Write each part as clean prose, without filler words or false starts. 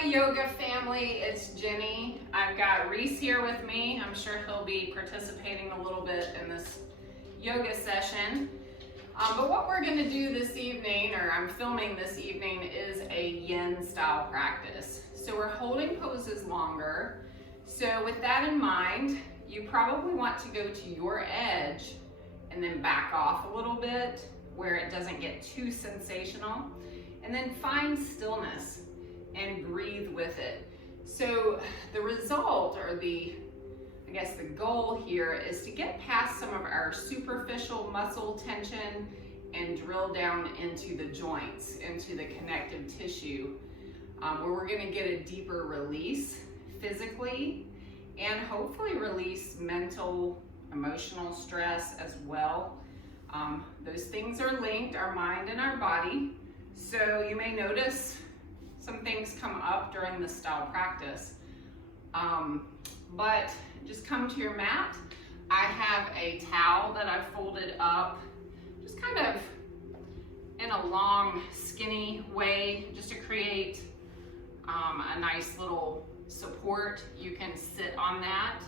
Hi yoga family, it's Jenny. I've got Reese here with me. I'm sure he'll be participating a little bit in this yoga session. But what we're gonna do this evening, or I'm filming this evening, is a Yin style practice. So we're holding poses longer. So with that in mind, you probably want to go to your edge and then back off a little bit where it doesn't get too sensational. And then find stillness and breathe with it. So the result, or the goal here, is to get past some of our superficial muscle tension and drill down into the joints, into the connective tissue, where we're gonna get a deeper release physically and hopefully release mental, emotional stress as well. Those things are linked, our mind and our body. So you may notice some things come up during this style practice. But just come to your mat. I have a towel that I've folded up, just kind of in a long, skinny way, just to create a nice little support. You can sit on that.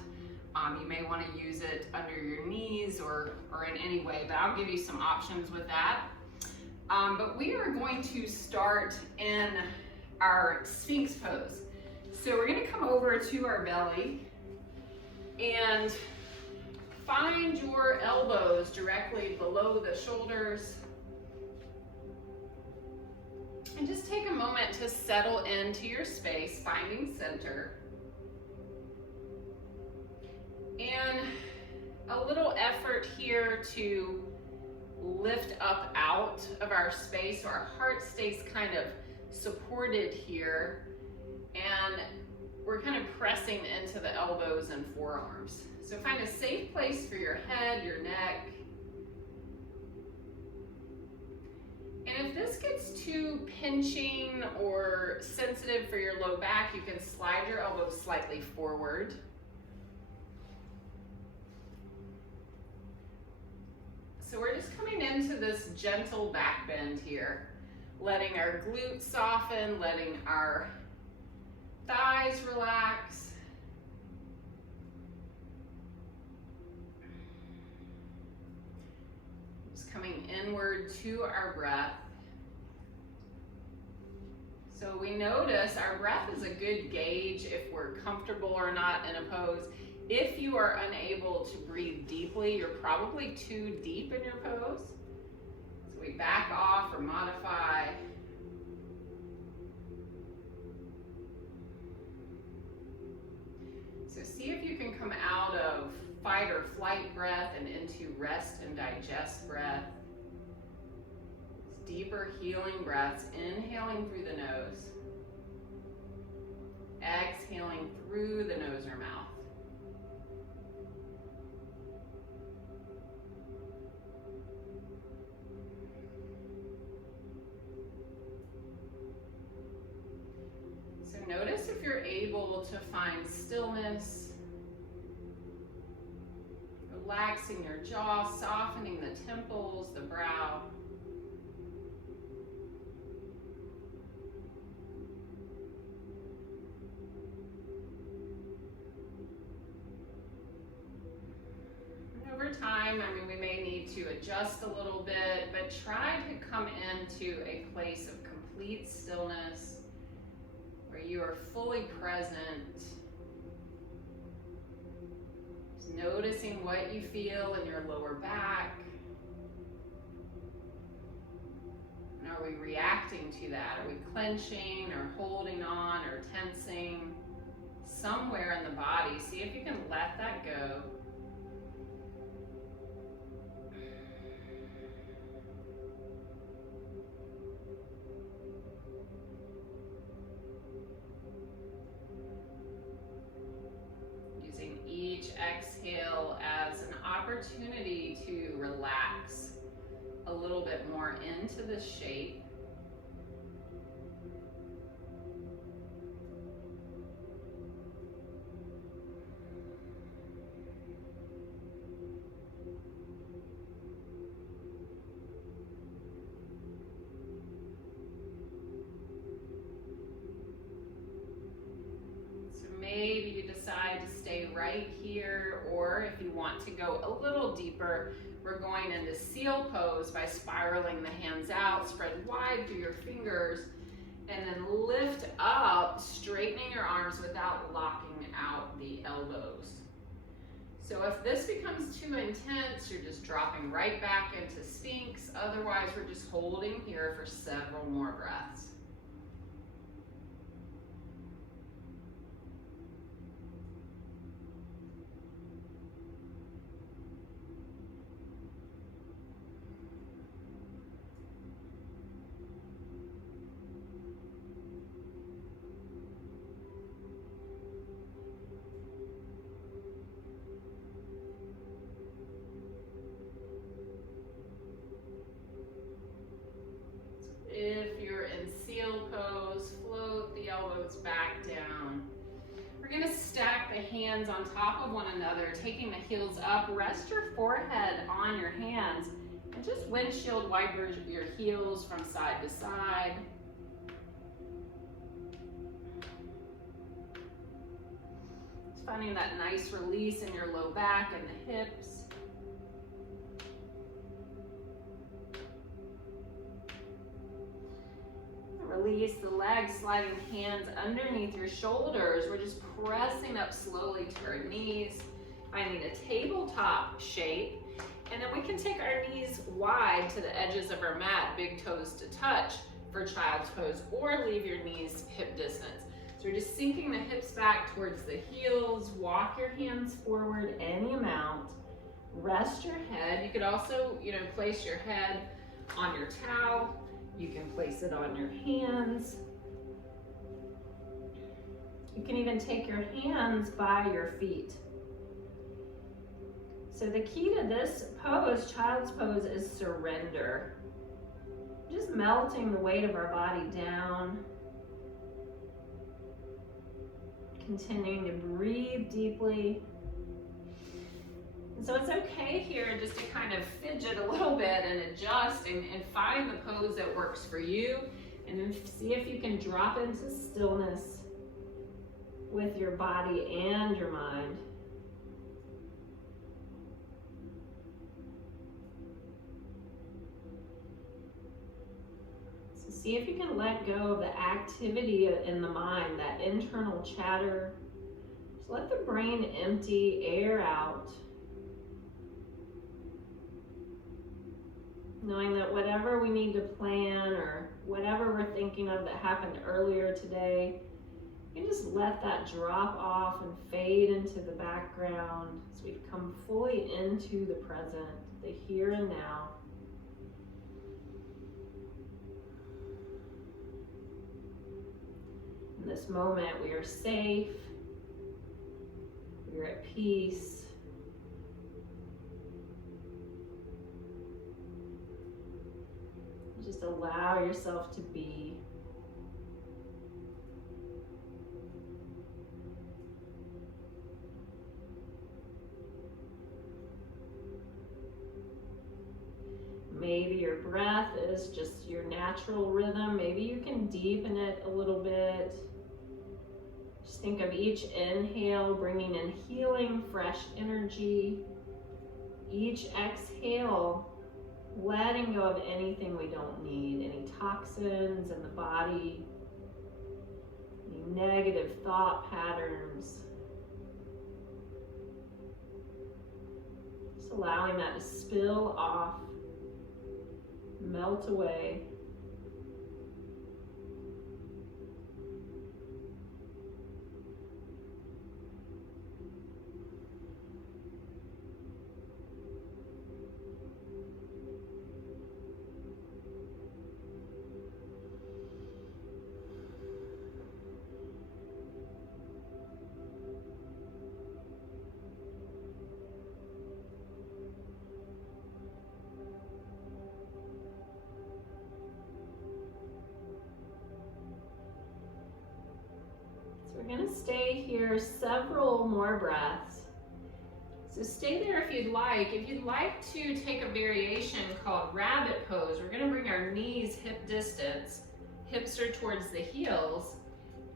You may want to use it under your knees or in any way, but I'll give you some options with that. But we are going to start in our Sphinx pose. So we're gonna come over to our belly and find your elbows directly below the shoulders. And just take a moment to settle into your space, finding center. And a little effort here to lift up out of our space so our heart stays kind of supported here, and we're kind of pressing into the elbows and forearms. So find a safe place for your head, your neck. And if this gets too pinching or sensitive for your low back, you can slide your elbows slightly forward. So we're just coming into this gentle back bend here, letting our glutes soften, letting our thighs relax. Just coming inward to our breath. So we notice our breath is a good gauge if we're comfortable or not in a pose. If you are unable to breathe deeply, you're probably too deep in your pose. So we back off or modify. So see if you can come out of fight or flight breath and into rest and digest breath. Deeper healing breaths, inhaling through the nose, exhaling through the nose or mouth. So notice if you're able to find stillness, relaxing your jaw, softening the temples, the brow. Time, we may need to adjust a little bit, but try to come into a place of complete stillness where you are fully present. Just noticing what you feel in your lower back. And are we reacting to that? Are we clenching or holding on or tensing? Somewhere in the body, see if you can let that go. Each exhale as an opportunity to relax a little bit more into the shape. maybe you decide to stay right here, or if you want to go a little deeper, we're going into seal pose by spiraling the hands out, spread wide through your fingers, and then lift up, straightening your arms without locking out the elbows. So if this becomes too intense, you're just dropping right back into Sphinx. Otherwise, we're just holding here for several more breaths. If you're in seal pose, float the elbows back down. We're going to stack the hands on top of one another, taking the heels up. Rest your forehead on your hands and just windshield wiper your heels from side to side. Just finding that nice release in your low back and the hips. Release the legs, sliding hands underneath your shoulders. We're just pressing up slowly to our knees, finding a tabletop shape. And then we can take our knees wide to the edges of our mat, big toes to touch for child's pose, or leave your knees hip distance. So we're just sinking the hips back towards the heels. Walk your hands forward any amount. Rest your head. You could also, place your head on your towel. You can place it on your hands. You can even take your hands by your feet. So the key to this pose, child's pose, is surrender. Just melting the weight of our body down. Continuing to breathe deeply. And so it's okay here just to kind of fidget a little bit and adjust and find the pose that works for you, and then see if you can drop into stillness with your body and your mind. So see if you can let go of the activity in the mind, that internal chatter. Just let the brain empty, air out. Knowing that whatever we need to plan or whatever we're thinking of that happened earlier today, you can just let that drop off and fade into the background as we've come fully into the present, the here and now. In this moment, we are safe, we are at peace. Just allow yourself to be. Maybe your breath is just your natural rhythm. Maybe you can deepen it a little bit. Just think of each inhale bringing in healing, fresh energy. Each exhale, letting go of anything we don't need, any toxins in the body, any negative thought patterns. Just allowing that to spill off, melt away. We're going to stay here several more breaths. So stay there if you'd like. If you'd like to take a variation called rabbit pose, we're going to bring our knees hip distance, hips are towards the heels,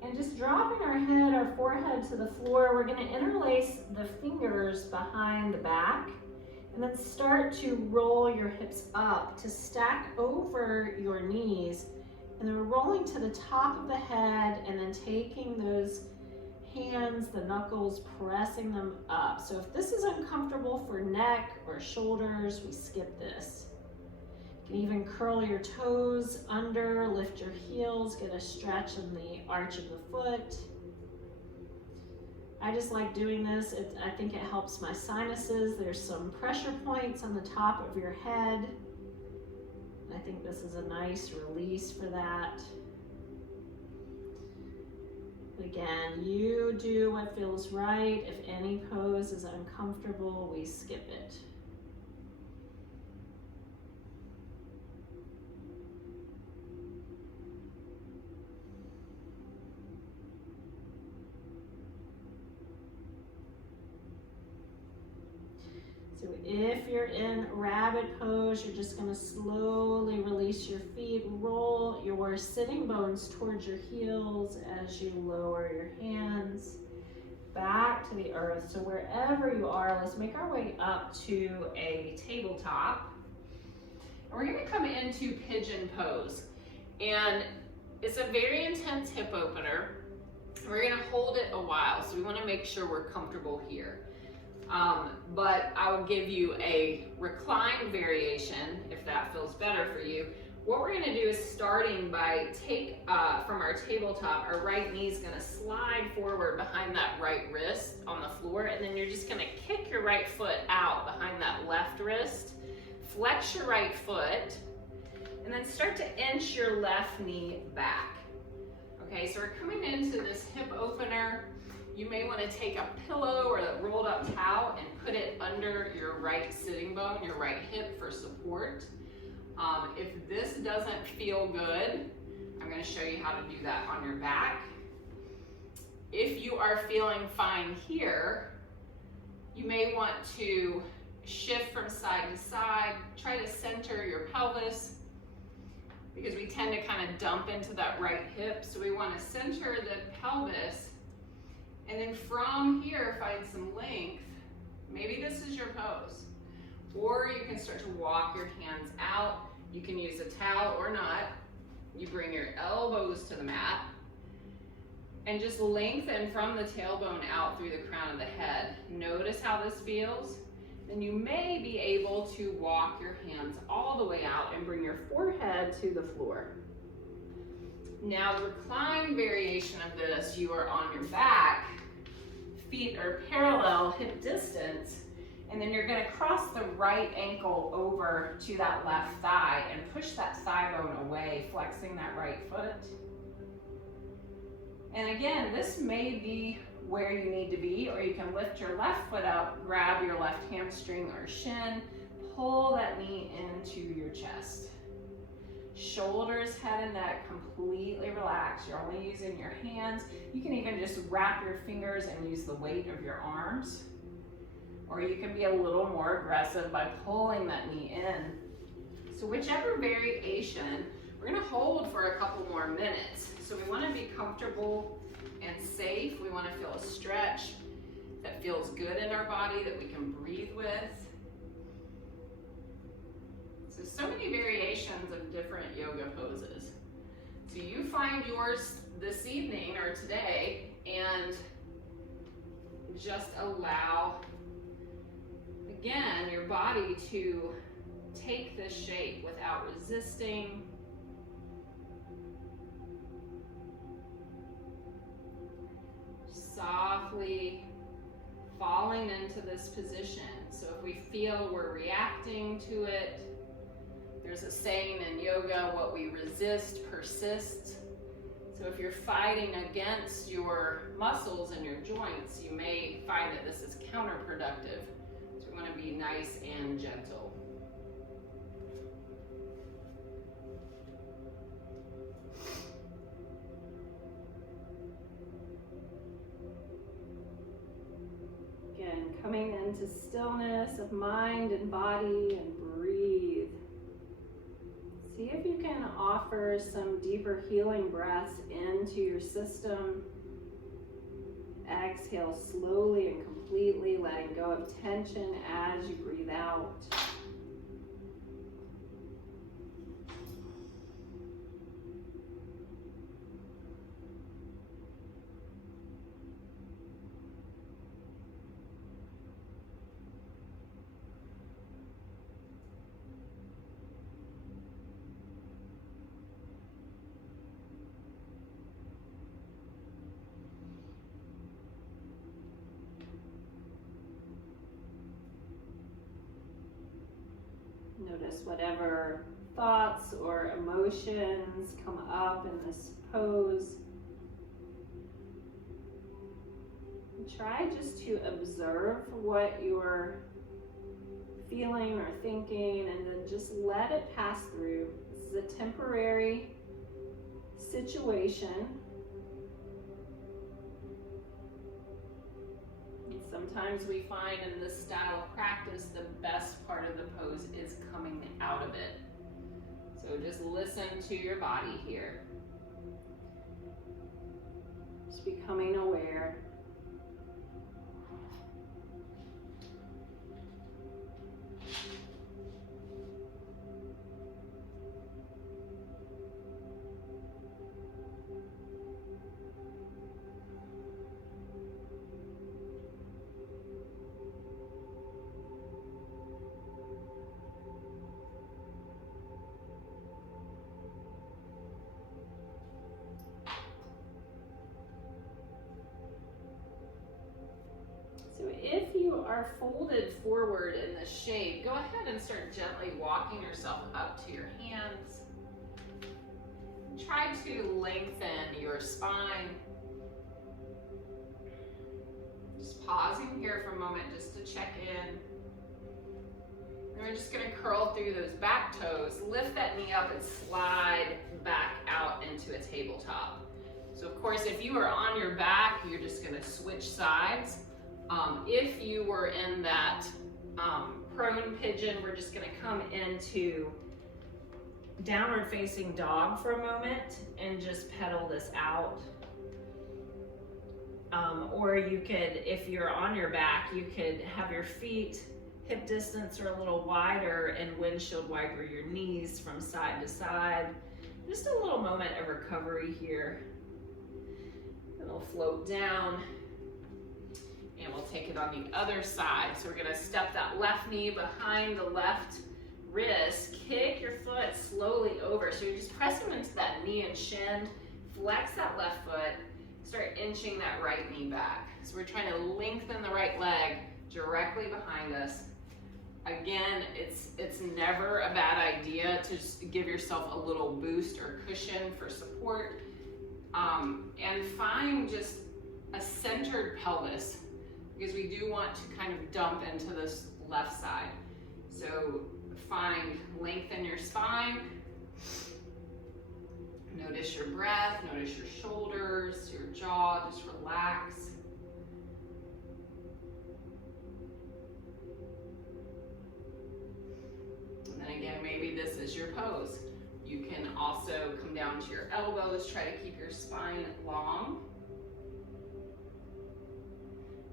And just dropping our head, our forehead to the floor, we're going to interlace the fingers behind the back and then start to roll your hips up to stack over your knees. And then rolling to the top of the head and then taking those hands, the knuckles, pressing them up. So if this is uncomfortable for neck or shoulders, we skip this. You can even curl your toes under, lift your heels, get a stretch in the arch of the foot. I just like doing this. I think it helps my sinuses. There's some pressure points on the top of your head. I think this is a nice release for that. Again, you do what feels right. If any pose is uncomfortable, we skip it. So if you're in rabbit pose, you're just going to slowly release your feet, roll your sitting bones towards your heels as you lower your hands back to the earth. So wherever you are, let's make our way up to a tabletop. And we're going to come into pigeon pose. And it's a very intense hip opener. We're going to hold it a while, so we want to make sure we're comfortable here. But I will give you a recline variation if that feels better for you. What we're going to do is starting by from our tabletop, our right knee is going to slide forward behind that right wrist on the floor, and then you're just going to kick your right foot out behind that left wrist, flex your right foot, and then start to inch your left knee back. Okay, so we're coming into this hip opener. You may want to take a pillow or a rolled up towel and put it under your right sitting bone, your right hip for support. If this doesn't feel good, I'm going to show you how to do that on your back. If you are feeling fine here, you may want to shift from side to side, try to center your pelvis, because we tend to kind of dump into that right hip. So we want to center the pelvis. And then from here, find some length. Maybe this is your pose. Or you can start to walk your hands out. You can use a towel or not. You bring your elbows to the mat and just lengthen from the tailbone out through the crown of the head. Notice how this feels. Then you may be able to walk your hands all the way out and bring your forehead to the floor. Now, the recline variation of this, you are on your back, feet are parallel, hip distance, and then you're going to cross the right ankle over to that left thigh and push that thigh bone away, flexing that right foot. And again, this may be where you need to be, or you can lift your left foot up, grab your left hamstring or shin, pull that knee into your chest. Shoulders, head, and neck completely relaxed. You're only using your hands. You can even just wrap your fingers and use the weight of your arms. Or you can be a little more aggressive by pulling that knee in. So whichever variation, we're going to hold for a couple more minutes. So we want to be comfortable and safe. We want to feel a stretch that feels good in our body, that we can breathe with. So many variations of different yoga poses. So you find yours this evening or today and just allow, again, your body to take this shape without resisting. Softly falling into this position. So if we feel we're reacting to it, there's a saying in yoga, what we resist persists. So if you're fighting against your muscles and your joints, you may find that this is counterproductive. So we want to be nice and gentle. Again, coming into stillness of mind and body, and breathe. See if you can offer offer some deeper healing breaths into your system. Exhale slowly and completely, letting go of tension as you breathe out. Notice whatever thoughts or emotions come up in this pose. And try just to observe what you're feeling or thinking, and then just let it pass through. This is a temporary situation. Sometimes we find in this style of practice, the best part of the pose is coming out of it. So just listen to your body here. Just becoming aware. So if you are folded Forward in this shape, go ahead and start gently walking yourself up to your hands. Try to lengthen your spine. Just pausing here for a moment just to check in. And we're just gonna curl through those back toes, lift that knee up and slide back out into a tabletop. So of course, if you are on your back, you're just gonna switch sides. If you were in that prone pigeon, we're just gonna come into downward facing dog for a moment and just pedal this out. Or you could, if you're on your back, you could have your feet hip distance or a little wider and windshield wiper your knees from side to side. Just a little moment of recovery here. And it'll float down. And we'll take it on the other side. So we're gonna step that left knee behind the left wrist, kick your foot slowly over. So you're just pressing into that knee and shin, flex that left foot, start inching that right knee back. So we're trying to lengthen the right leg directly behind us. Again, it's never a bad idea to just give yourself a little boost or cushion for support. And find just a centered pelvis, because we do want to kind of dump into this left side. So lengthen your spine. Notice your breath, notice your shoulders, your jaw, just relax. And then again, maybe this is your pose. You can also come down to your elbows, try to keep your spine long.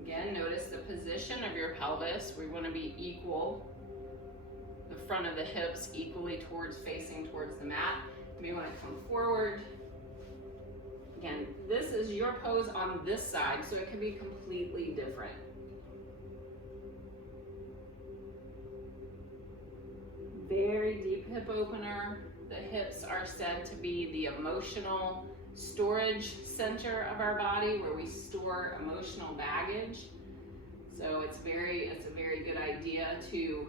Again, notice the position of your pelvis. We want to be equal. The front of the hips equally facing towards the mat. You may want to come forward. Again, this is your pose on this side, so it can be completely different. Very deep hip opener. The hips are said to be the emotional storage center of our body, where we store emotional baggage. So it's a very good idea to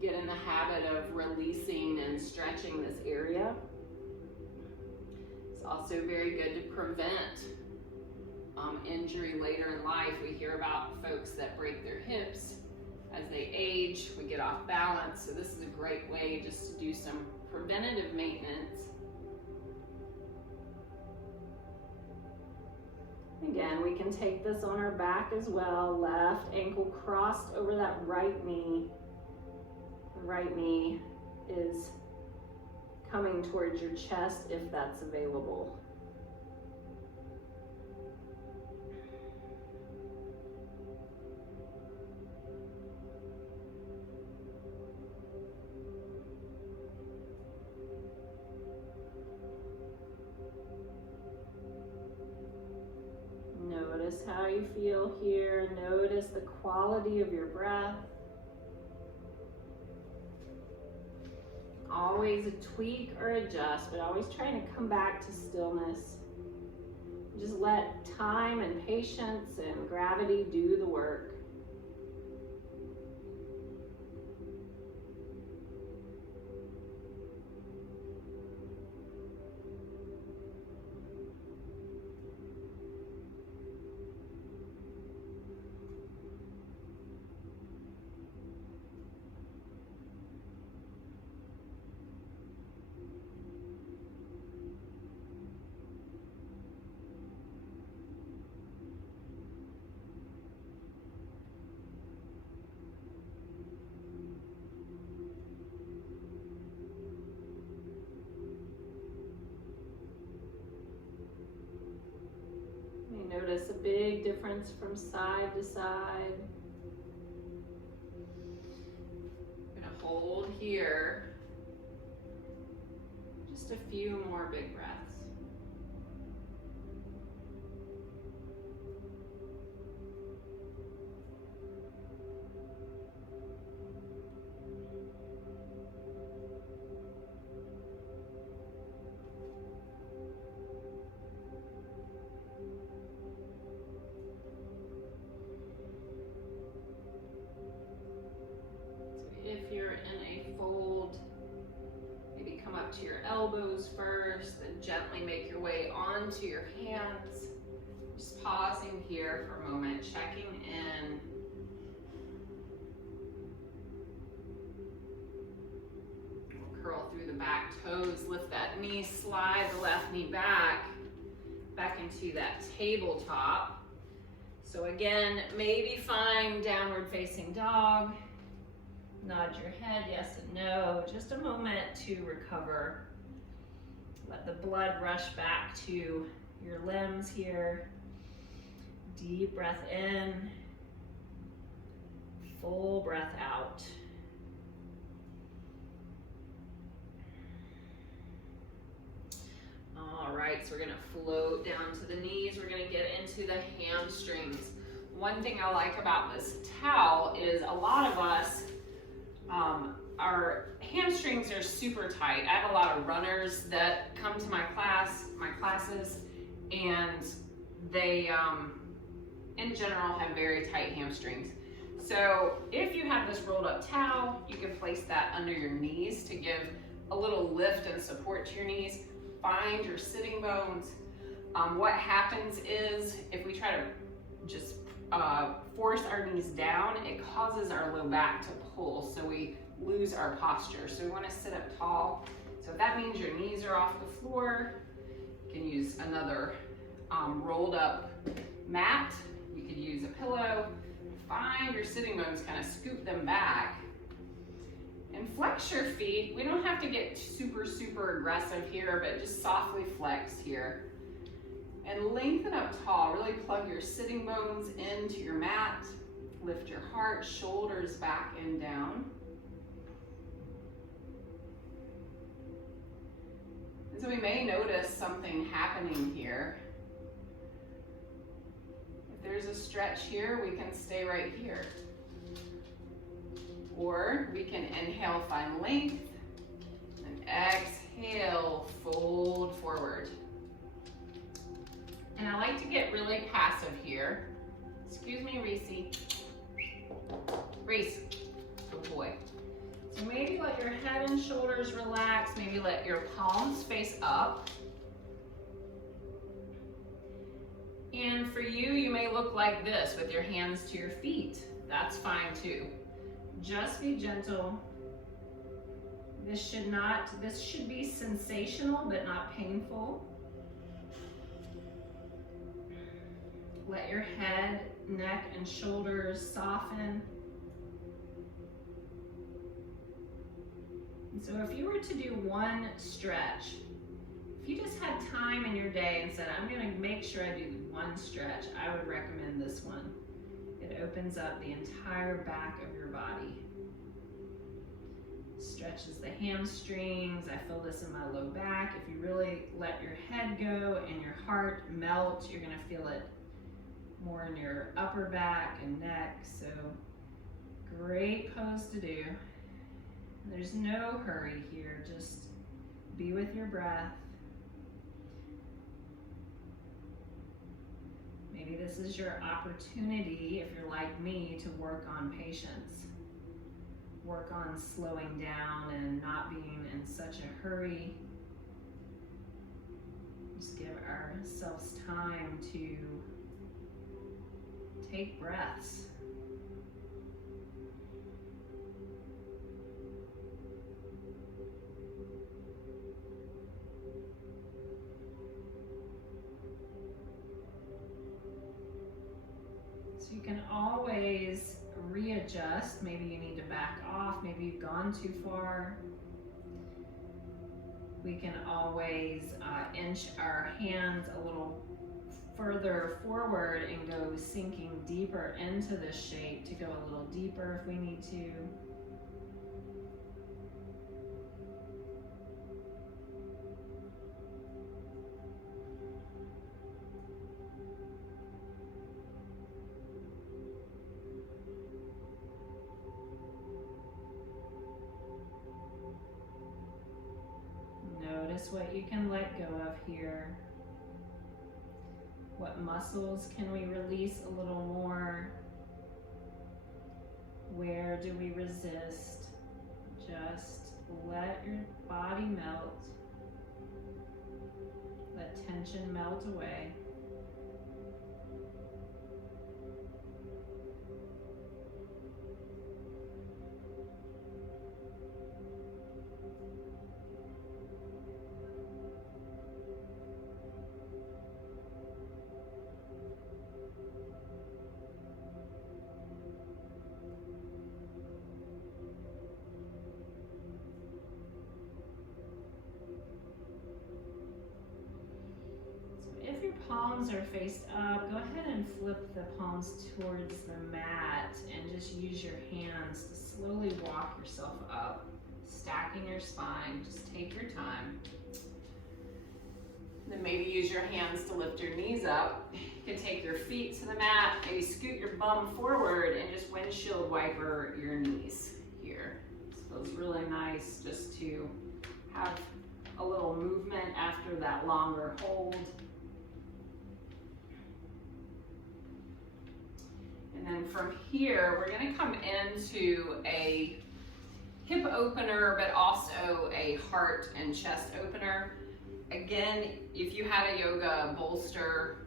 get in the habit of releasing and stretching this area. It's also very good to prevent injury later in life. We hear about folks that break their hips as they age. We get off balance, so this is a great way just to do some preventative maintenance. Again, we can take this on our back as well. Left ankle crossed over that right knee. The right knee is coming towards your chest if that's available. Notice how you feel here. Notice the quality of your breath. Always a tweak or adjust, but always trying to come back to stillness. Just let time and patience and gravity do the work. Notice a big difference from side to side. I'm gonna hold here. Just a few more big breaths. If you're in a fold, maybe come up to your elbows first, then gently make your way onto your hands. Just pausing here for a moment, checking in. Curl through the back toes, lift that knee, slide the left knee back into that tabletop. So again, maybe find downward facing dog. Nod your head, yes and no. Just a moment to recover. Let the blood rush back to your limbs here. Deep breath in. Full breath out. All right, so we're gonna float down to the knees. We're gonna get into the hamstrings. One thing I like about this towel is a lot of us, our hamstrings are super tight. I have a lot of runners that come to my classes, and they, in general, have very tight hamstrings. So if you have this rolled up towel, you can place that under your knees to give a little lift and support to your knees. Find your sitting bones. What happens is if we try to just force our knees down, it causes our low back to pull, so we lose our posture. So we want to sit up tall. So if that means your knees are off the floor, you can use another rolled up mat. You could use a pillow. Find your sitting bones, kind of scoop them back. And flex your feet. We don't have to get super aggressive here, but just softly flex here. And lengthen up tall. Really plug your sitting bones into your mat. Lift your heart, shoulders back and down. And so we may notice something happening here. If there's a stretch here, we can stay right here. Or we can inhale, find length, and exhale, fold forward. And I like to get really passive here. Excuse me, Reese. Reese, good boy. So maybe let your head and shoulders relax. Maybe let your palms face up. And for you, you may look like this with your hands to your feet. That's fine too. Just be gentle. This should be sensational but not painful. Let your head, neck, and shoulders soften. And so if you were to do one stretch, if you just had time in your day and said, I'm going to make sure I do one stretch, I would recommend this one. It opens up the entire back of your body. Stretches the hamstrings. I feel this in my low back. If you really let your head go and your heart melt, you're going to feel it more in your upper back and neck. So great pose to do. There's no hurry here. Just be with your breath. Maybe this is your opportunity, if you're like me, to work on patience. Work on slowing down and not being in such a hurry. Just give ourselves time to take breaths. So you can always readjust. Maybe you need to back off. Maybe you've gone too far. We can always inch our hands a little further forward and go sinking deeper into this shape to go a little deeper if we need to. Notice what you can let go of here. What muscles can we release a little more? Where do we resist? Just let your body melt. Let tension melt away. If your palms are faced up, go ahead and flip the palms towards the mat and just use your hands to slowly walk yourself up, stacking your spine. Just take your time. Then maybe use your hands to lift your knees up. You can take your feet to the mat, maybe scoot your bum forward and just windshield wiper your knees here. This feels really nice just to have a little movement after that longer hold. And then from here, we're going to come into a hip opener, but also a heart and chest opener. Again, if you had a yoga bolster,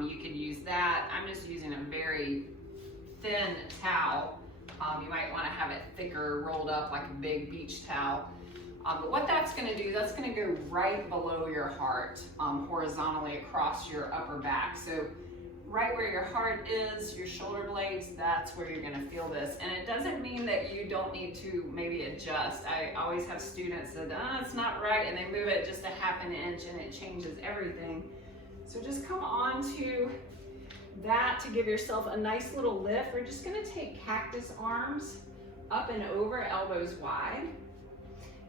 you could use that. I'm just using a very thin towel. You might want to have it thicker, rolled up like a big beach towel. But what that's going to do, that's going to go right below your heart, horizontally across your upper back. So right where your heart is, your shoulder blades, that's where you're going to feel this. And it doesn't mean that you don't need to maybe adjust. I always have students that, it's not right, and they move it just a half an inch and it changes everything. So just come on to that to give yourself a nice little lift. We're just going to take cactus arms up and over, elbows wide.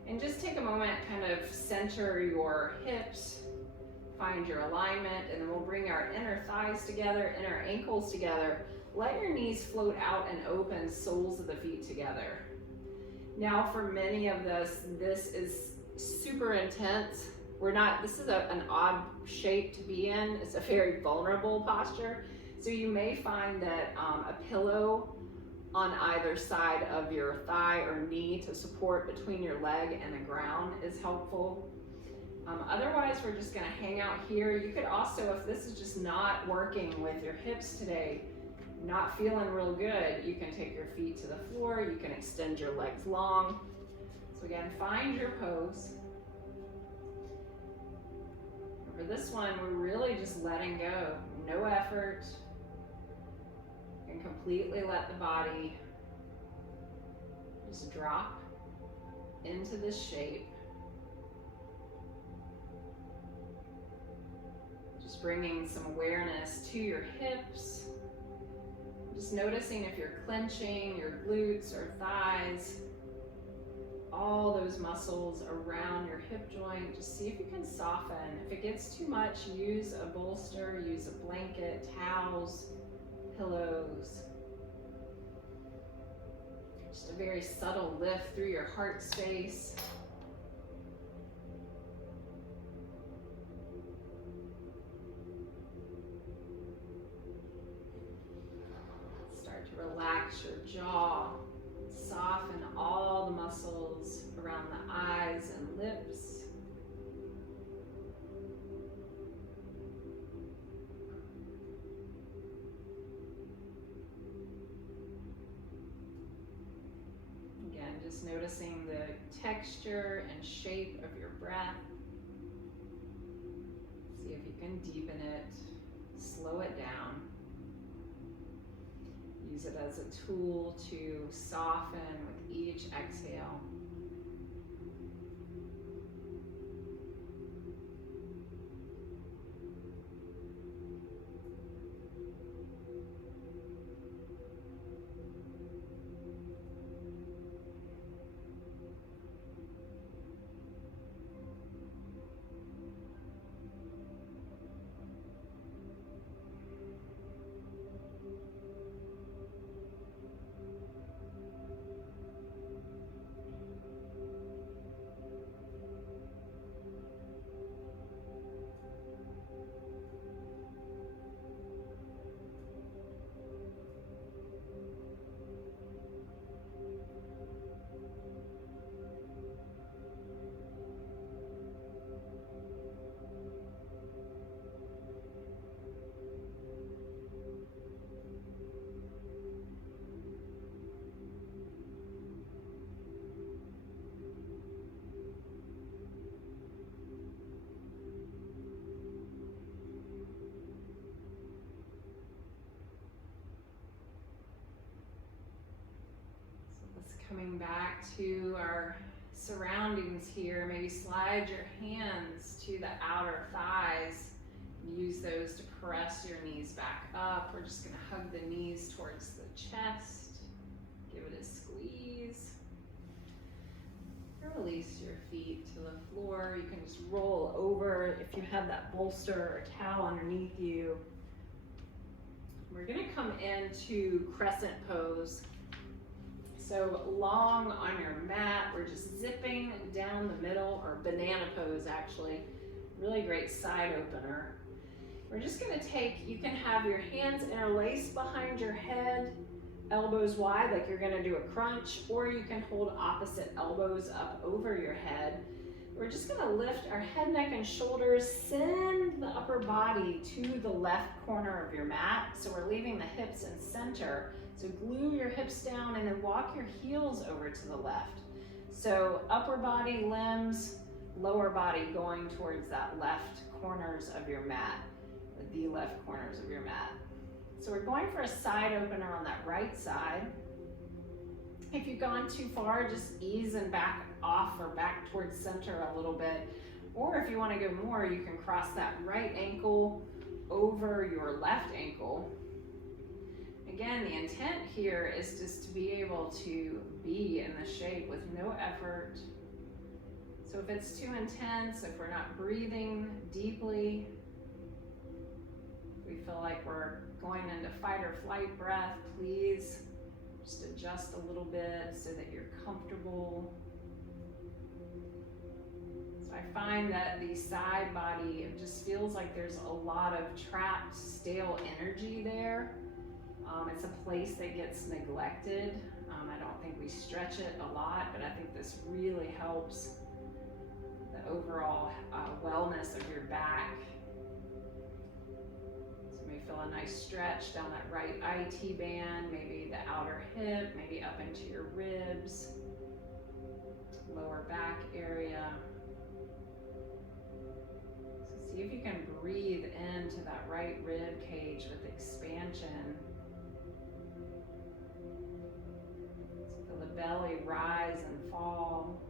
And just take a moment, kind of center your hips, find your alignment, and then we'll bring our inner thighs together, inner ankles together. Let your knees float out and open, soles of the feet together. Now for many of us, this is super intense. This is an odd shape to be in. It's a very vulnerable posture. So you may find that a pillow on either side of your thigh or knee to support between your leg and the ground is helpful. Otherwise, we're just gonna hang out here. You could also, if this is just not working with your hips today, not feeling real good, you can take your feet to the floor, you can extend your legs long. So again, find your pose. For this one, we're really just letting go, no effort. And completely let the body just drop into this shape. Just bringing some awareness to your hips. Just noticing if you're clenching your glutes or thighs, all those muscles around your hip joint. Just see if you can soften. If it gets too much, use a bolster, use a blanket, towels, pillows. Just a very subtle lift through your heart space. Start to relax your jaw. Soften all the muscles around the eyes and lips. Again, just noticing the texture and shape of your breath. See if you can deepen it, slow it down. Use it as a tool to soften with each exhale. Coming back to our surroundings here, maybe slide your hands to the outer thighs. Use those to press your knees back up. We're just gonna hug the knees towards the chest. Give it a squeeze. Release your feet to the floor. You can just roll over if you have that bolster or towel underneath you. We're gonna come into crescent pose. So long on your mat, we're just zipping down the middle, or banana pose actually. Really great side opener. We're just gonna take, you can have your hands interlaced behind your head, elbows wide like you're gonna do a crunch, or you can hold opposite elbows up over your head. We're just gonna lift our head, neck, and shoulders, send the upper body to the left corner of your mat. So we're leaving the hips in center. So glue your hips down and then walk your heels over to the left. So upper body, limbs, lower body going towards that left corners of your mat, the left corners of your mat. So we're going for a side opener on that right side. If you've gone too far, just ease and back off or back towards center a little bit. Or if you want to go more, you can cross that right ankle over your left ankle. Again, the intent here is just to be able to be in the shape with no effort. So if it's too intense, if we're not breathing deeply, we feel like we're going into fight or flight breath, please just adjust a little bit so that you're comfortable. So I find that the side body, it just feels like there's a lot of trapped, stale energy there. It's a place that gets neglected. I don't think we stretch it a lot, but I think this really helps the overall wellness of your back. So you may feel a nice stretch down that right IT band, maybe the outer hip, maybe up into your ribs, lower back area. So see if you can breathe into that right rib cage with expansion. Feel the belly rise and fall.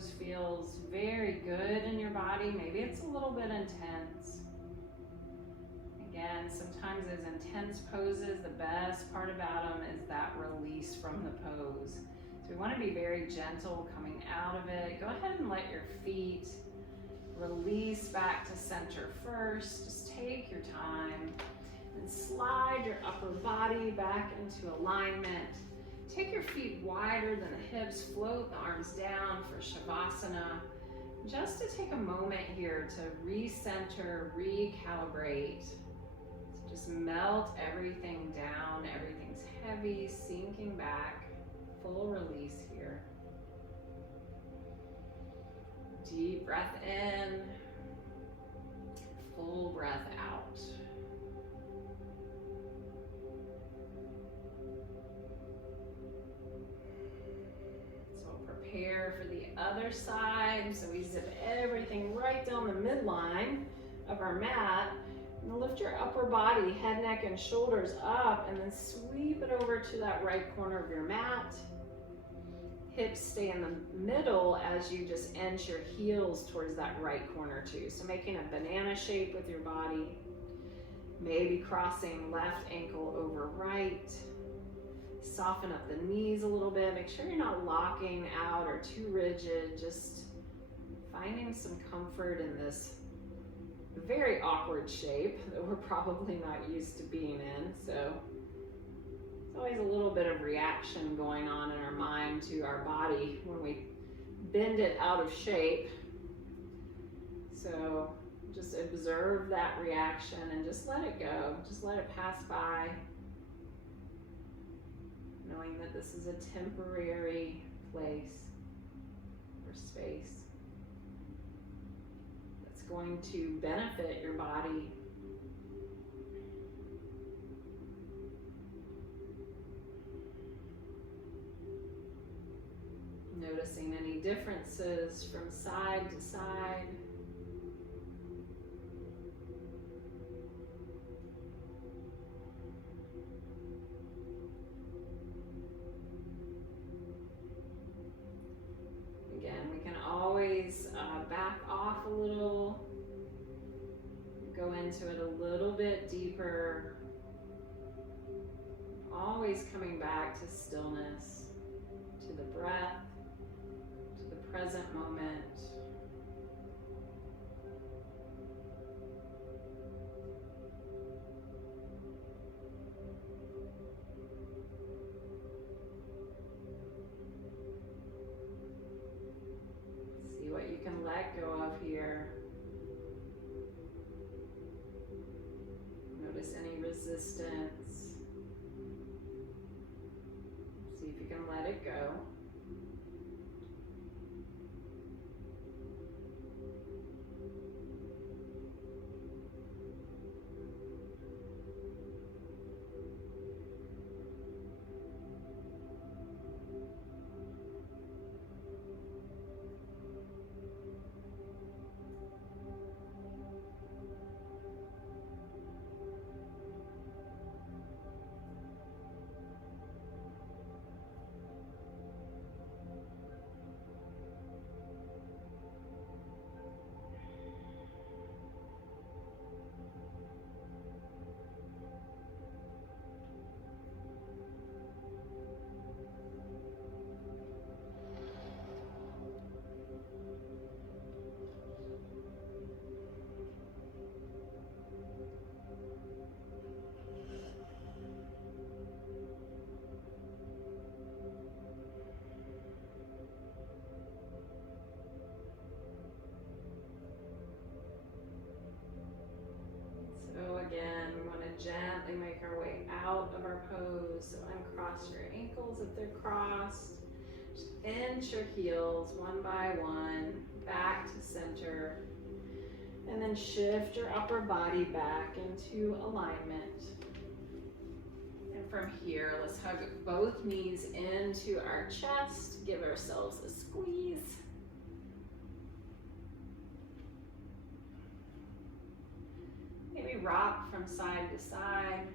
pose feels very good in your body. Maybe it's a little bit intense. Again, sometimes those intense poses, the best part about them is that release from the pose. So we want to be very gentle coming out of it. Go ahead and let your feet release back to center first. Just take your time and slide your upper body back into alignment. Take your feet wider than the hips, float the arms down for Shavasana. Just to take a moment here to recenter, recalibrate. So just melt everything down, everything's heavy, sinking back, full release here. Deep breath in, full breath out. Prepare for the other side. So we zip everything right down the midline of our mat. And lift your upper body, head, neck, and shoulders up, and then sweep it over to that right corner of your mat. Hips stay in the middle as you just inch your heels towards that right corner too. So making a banana shape with your body. Maybe crossing left ankle over right. Soften up the knees a little bit. Make sure you're not locking out or too rigid. Just finding some comfort in this very awkward shape that we're probably not used to being in. So it's always a little bit of reaction going on in our mind to our body when we bend it out of shape. So just observe that reaction and just let it go. Just let it pass by. Knowing that this is a temporary place or space that's going to benefit your body. Noticing any differences from side to side. Back off a little, go into it a little bit deeper, always coming back to stillness, to the breath, to the present moment. What you can let go of here. Notice any resistance. See if you can let it go. Again, we want to gently make our way out of our pose. So uncross your ankles if they're crossed. Just inch your heels one by one back to center. And then shift your upper body back into alignment. And from here, let's hug both knees into our chest. Give ourselves a squeeze. Maybe rock from side to side.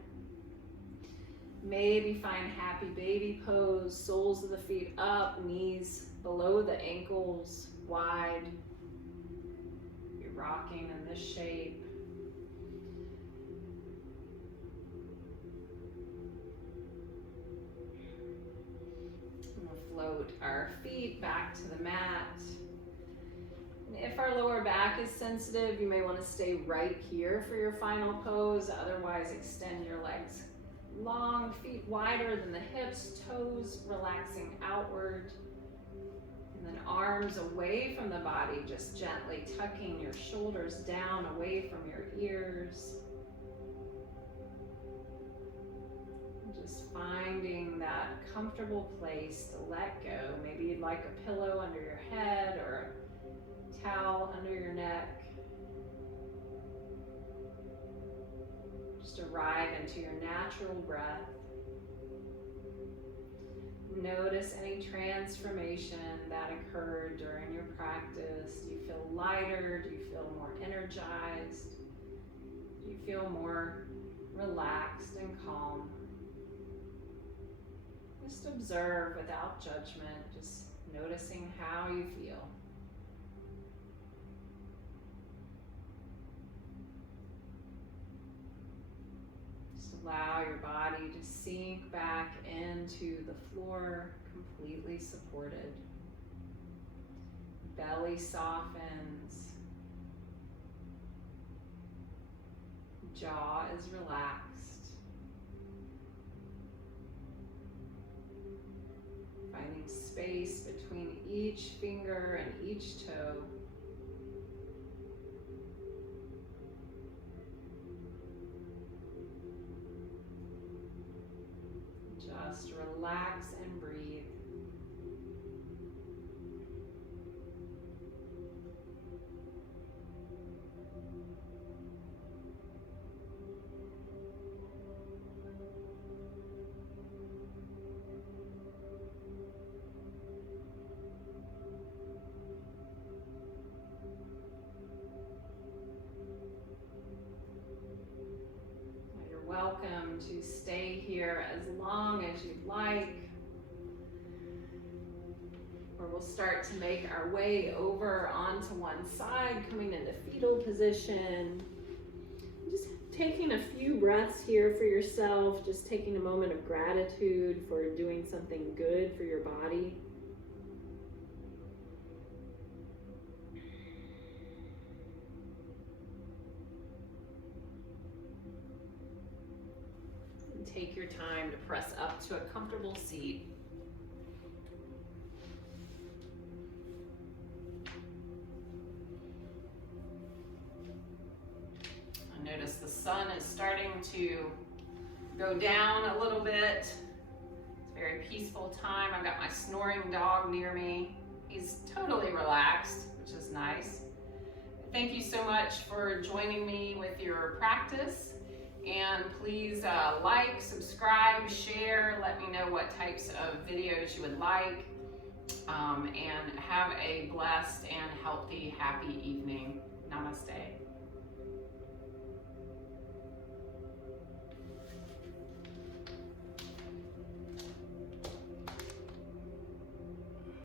Maybe find happy baby pose, soles of the feet up, knees below the ankles. wide. You're rocking in this shape. Float our feet back to the mat. And if our lower back is sensitive, you may want to stay right here for your final pose. Otherwise, extend your legs long, feet wider than the hips, toes relaxing outward. And then arms away from the body, just gently tucking your shoulders down away from your ears. Just finding that comfortable place to let go. Maybe you'd like a pillow under your head or a towel under your neck. Just arrive into your natural breath. Notice any transformation that occurred during your practice. Do you feel lighter? Do you feel more energized? Do you feel more relaxed and calm? Just observe without judgment, just noticing how you feel. Just allow your body to sink back into the floor, completely supported. Belly softens. Jaw is relaxed. Finding space between each finger and each toe. Just relax and breathe. Welcome to stay here as long as you'd like, or we'll start to make our way over onto one side, coming into fetal position. Just taking a few breaths here for yourself, just taking a moment of gratitude for doing something good for your body. Take your time to press up to a comfortable seat. I notice the sun is starting to go down a little bit. It's a very peaceful time. I've got my snoring dog near me. He's totally relaxed, which is nice. Thank you so much for joining me with your practice. And please like, subscribe, share, let me know what types of videos you would like. And have a blessed and healthy, happy evening. Namaste.